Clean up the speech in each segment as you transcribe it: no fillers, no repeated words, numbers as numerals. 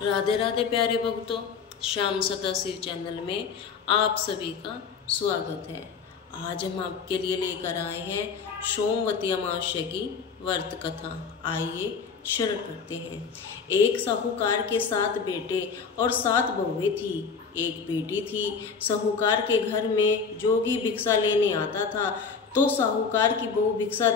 राधे राधे प्यारे भक्तों, श्याम सदा शिव चैनल में आप सभी का स्वागत है। आज हम आपके लिए लेकर आए हैं सोमवती अमावस्या की व्रत कथा। आइए शुरू करते हैं। एक साहूकार के 7 बेटे और 7 बहुएं थी। एक बेटी थी। साहूकार के घर में जोगी भिक्षा लेने आता था तो साहूकार की बहू भिक्षा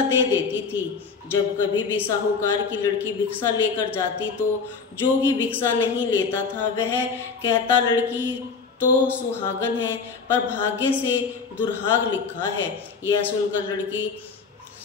दे देती थी। जब कभी भी साहूकार की लड़की भिक्षा लेकर जाती तो जोगी भिक्षा नहीं लेता था। वह कहता, लड़की तो सुहागन है पर भाग्य से दुर्भाग लिखा है। यह सुनकर लड़की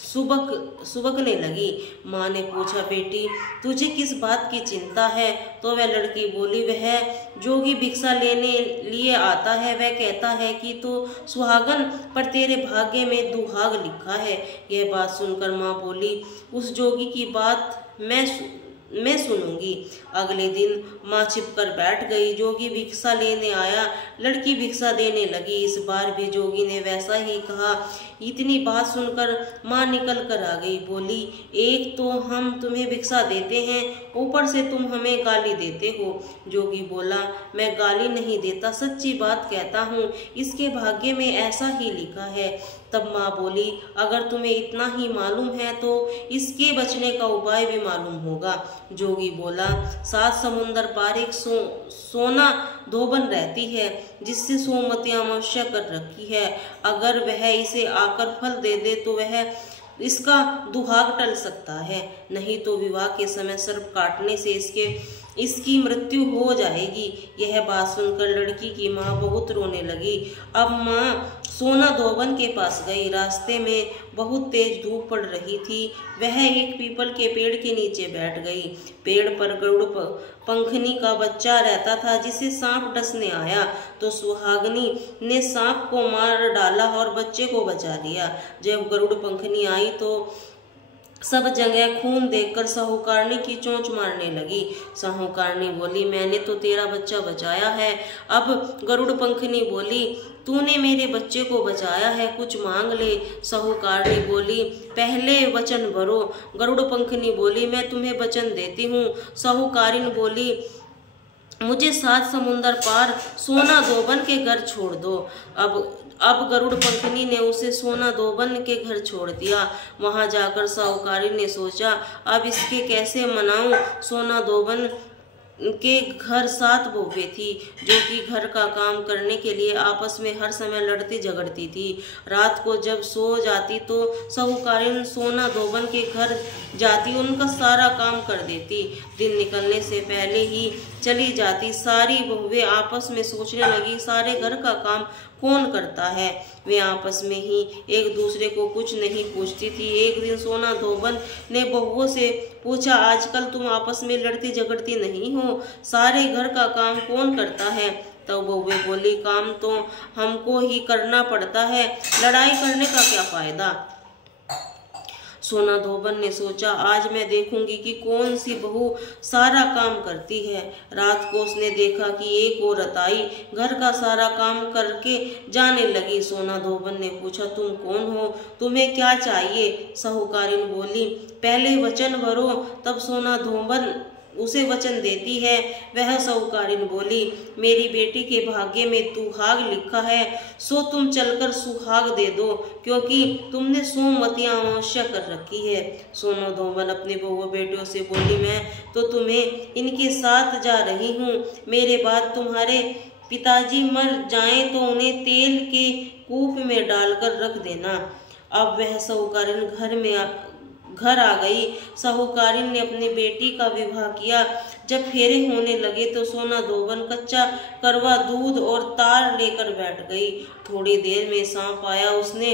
सुबकने लगी। माँ ने पूछा, बेटी तुझे किस बात की चिंता है? तो वह लड़की बोली, वह जोगी भिक्षा लेने लिए आता है। वह कहता है कि तो सुहागन पर तेरे भाग्य में दुहाग लिखा है। यह बात सुनकर माँ बोली, उस जोगी की बात मैं सुनूंगी। अगले दिन माँ छिपकर बैठ गई। जोगी भिक्षा लेने आया। लड़की भिक्षा देने लगी। इस बार भी जोगी ने वैसा ही कहा। इतनी बात सुनकर माँ निकल कर आ गई। बोली, एक तो हम तुम्हें भिक्षा देते हैं, ऊपर से तुम हमें गाली देते हो। जोगी बोला, मैं गाली नहीं देता, सच्ची बात कहता हूँ। इसके भाग्य में ऐसा ही लिखा है। तब माँ बोली, अगर तुम्हें इतना ही मालूम है तो इसके बचने का उपाय भी मालूम होगा। जोगी बोला, 7 समुंदर पार एक सोना धोबन रहती है जिससे सोमवती अमावस्या कर रखी है। अगर वह इसे आकर फल दे दे तो वह इसका दुहाग टल सकता है, नहीं तो विवाह के समय सर्प काटने से इसकी मृत्यु हो जाएगी। यह बात सुनकर लड़की की माँ बहुत रोने लगी। अब माँ सोना धोबन के पास गई। रास्ते में बहुत तेज धूप पड़ रही थी। वह एक पीपल के पेड़ के नीचे बैठ गई। पेड़ पर गरुड़ पंखनी का बच्चा रहता था जिसे सांप डसने आया तो सुहागनी ने सांप को मार डाला और बच्चे को बचा लिया। जब गरुड़ पंखनी आई तो सब जगह खून देखकर साहूकारनी की चोंच मारने लगी। साहूकारनी बोली, मैंने तो तेरा बच्चा बचाया है। अब गरुड़ पंखनी बोली, तूने मेरे बच्चे को बचाया है, कुछ मांग ले। साहूकारनी बोली, पहले वचन भरो। गरुड़ पंखनी बोली, मैं तुम्हें वचन देती हूँ। साहूकारिन बोली, मुझे 7 समुंदर पार सोना धोबन के घर छोड़ दो। अब गरुड़ पंखनी ने उसे सोना धोबन के घर छोड़ दिया। वहां जाकर साहूकारी ने सोचा, अब इसके कैसे मनाऊं। सोना धोबन के घर 7 बहुएं थी जो कि घर का काम करने के लिए आपस में हर समय लड़ती झगड़ती थी। रात को जब सो जाती तो साहूकारिन सोना धोबन के घर जाती, उनका सारा काम कर देती। दिन निकलने से पहले ही चली जाती। सारी बहुएं आपस में सोचने लगी, सारे घर का काम कौन करता है। वे आपस में ही एक दूसरे को कुछ नहीं पूछती थी। एक दिन सोना धोबन ने बहुओं से पूछा, आजकल तुम आपस में लड़ती झगड़ती नहीं हो, सारे घर का काम कौन करता है? तो बहुएं बोली, काम तो हमको ही करना पड़ता है, लड़ाई करने का क्या फायदा। सोना धोबन ने सोचा, आज मैं देखूंगी कि कौन सी बहू सारा काम करती है। रात को उसने देखा कि एक औरत आई, घर का सारा काम करके जाने लगी। सोना धोबन ने पूछा, तुम कौन हो, तुम्हें क्या चाहिए? साहूकारिन बोली, पहले वचन भरो तब सोना धोबन उसे वचन देती है। वह साहूकारिन बोली, मेरी बेटी के भाग्य में दुहाग लिखा है, सो तुम चलकर सुहाग दे दो क्योंकि तुमने सोमवती अमावस्या कर रखी है। सोना धोबन अपने बहुओं बेटियों से बोली, मैं तो तुम्हें इनके साथ जा रही हूँ। मेरे बाद तुम्हारे पिताजी मर जाएं तो उन्हें तेल के कूप में डालकर रख देना। अब वह साहूकारिन घर आ गई। साहूकारिन ने अपनी बेटी का विवाह किया। जब फेरे होने लगे तो सोना धोबन कच्चा करवा दूध और तार लेकर बैठ गई। थोड़ी देर में सांप आया, उसने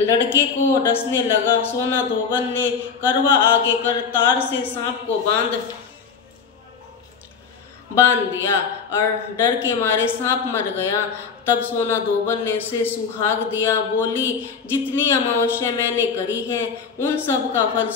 लड़के को डसने लगा। सोना धोबन ने करवा आगे कर तार से सांप को बांध दिया और डर के मारे सांप मर गया। तब सोना धोबन ने उसे सुहाग दिया। बोली, जितनी अमावस्या मैंने करी है उन सब का फल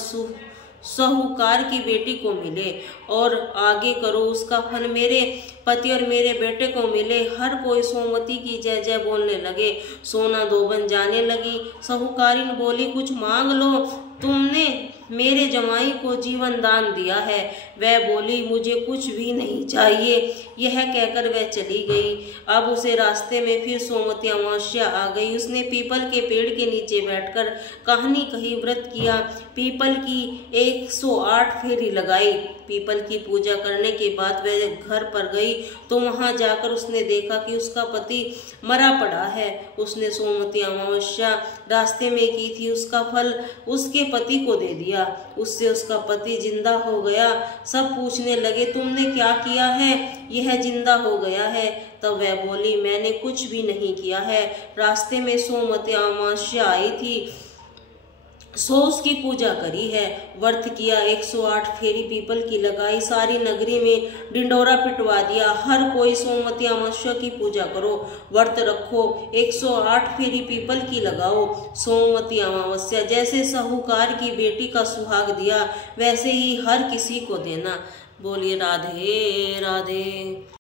साहूकार की बेटी को मिले और आगे करो उसका फल मेरे पति और मेरे बेटे को मिले। हर कोई सोमवती की जय जय बोलने लगे। सोना धोबन जाने लगी। साहूकारिन बोली, कुछ मांग लो, तुमने मेरे जमाई को जीवन दान दिया है। वह बोली, मुझे कुछ भी नहीं चाहिए। यह कहकर वह चली गई। अब उसे रास्ते में फिर सोमवती अमावस्या आ गई। उसने पीपल के पेड़ के नीचे बैठकर कहानी कही, व्रत किया, पीपल की 108 फेरी लगाई। पीपल की पूजा करने के बाद वह घर पर गई तो वहां जाकर उसने देखा कि उसका पति मरा पड़ा है। उसने सोमवती अमावस्या रास्ते में की थी, उसका फल उसके पति को दे दिया। उससे उसका पति जिंदा हो गया। सब पूछने लगे, तुमने क्या किया है, यह जिंदा हो गया है? तब वह बोली, मैंने कुछ भी नहीं किया है। रास्ते में सोमवती अमावस्या आई थी, सो उसकी पूजा करी है, व्रत किया, 108 फेरी पीपल की लगाई, सारी नगरी में डिंडोरा पिटवा दिया। हर कोई सोमवती अमावस्या की पूजा करो, व्रत रखो, 108 फेरी पीपल की लगाओ। सोमवती अमावस्या जैसे साहूकार की बेटी का सुहाग दिया, वैसे ही हर किसी को देना। बोलिए राधे राधे।